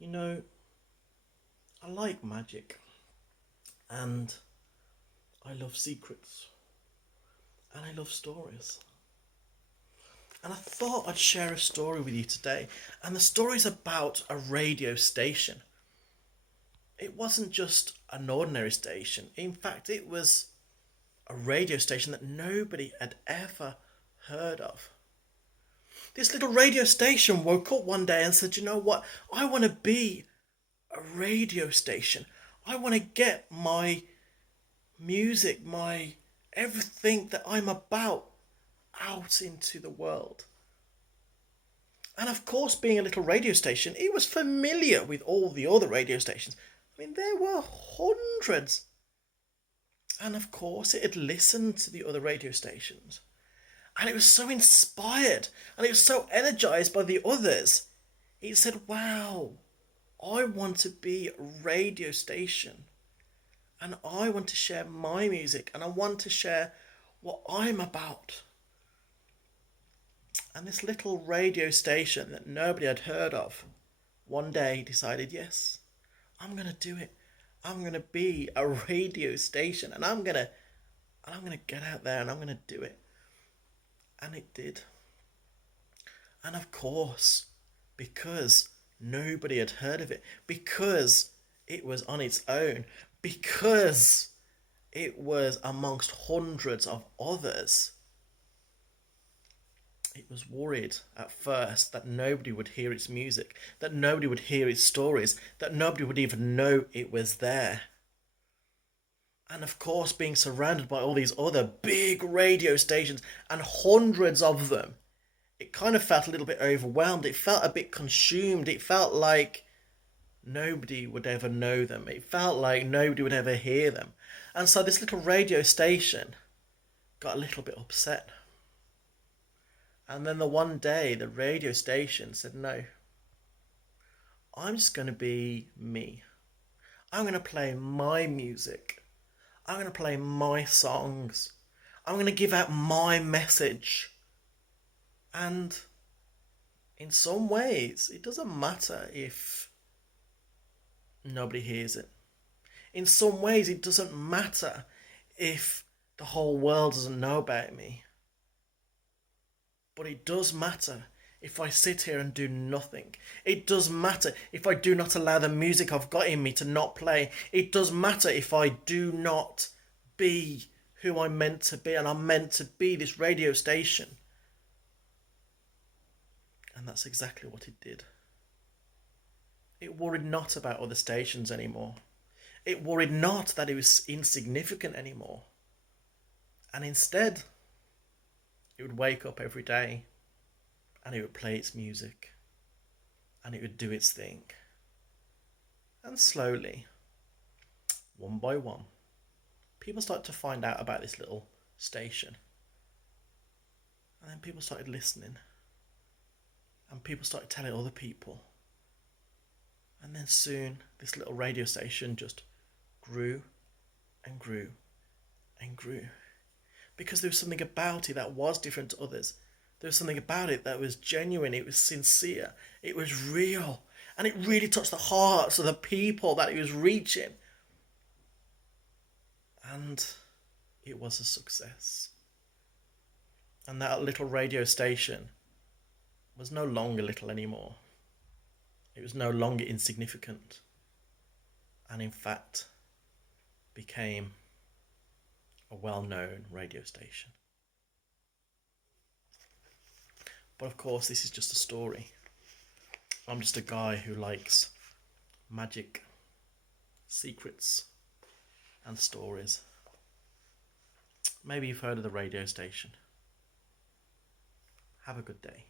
You know, I like magic and I love secrets and I love stories. And I thought I'd share a story with you today. And the story's about a radio station. It wasn't just an ordinary station. In fact, it was a radio station that nobody had ever heard of. This little radio station woke up one day and said, you know what? I want to be a radio station. I want to get my music, my everything that I'm about out into the world. And of course, being a little radio station, it was familiar with all the other radio stations. I mean, there were hundreds. And of course, it had listened to the other radio stations. And it was so inspired and it was so energized by the others. It said, wow, I want to be a radio station. And I want to share my music and I want to share what I'm about. And this little radio station that nobody had heard of one day decided, yes, I'm going to do it. I'm going to be a radio station and I'm going to get out there and I'm going to do it. And it did. And of course, because nobody had heard of it, because it was on its own, because it was amongst hundreds of others, it was worried at first that nobody would hear its music, that nobody would hear its stories, that nobody would even know it was there. And of course, being surrounded by all these other big radio stations and hundreds of them, it kind of felt a little bit overwhelmed. It felt a bit consumed. It felt like nobody would ever know them. It felt like nobody would ever hear them. And so this little radio station got a little bit upset. And then the one day, the radio station said, no, I'm just going to be me. I'm going to play my music. I'm going to play my songs. I'm going to give out my message. And in some ways, it doesn't matter if nobody hears it. In some ways, it doesn't matter if the whole world doesn't know about me. But it does matter if I sit here and do nothing. It does matter if I do not allow the music I've got in me to not play. It does matter if I do not be who I'm meant to be, and I'm meant to be this radio station. And that's exactly what it did. It worried not about other stations anymore. It worried not that it was insignificant anymore. And instead, it would wake up every day and it would play its music and it would do its thing. And slowly, one by one, people started to find out about this little station. And then people started listening. And people started telling other people. And then soon, this little radio station just grew and grew and grew. Because there was something about it that was different to others. There was something about it that was genuine, it was sincere, it was real. And it really touched the hearts of the people that it was reaching. And it was a success. And that little radio station was no longer little anymore. It was no longer insignificant. And in fact, became a well-known radio station. But of course, this is just a story. I'm just a guy who likes magic, secrets, and stories. Maybe you've heard of the radio station. Have a good day.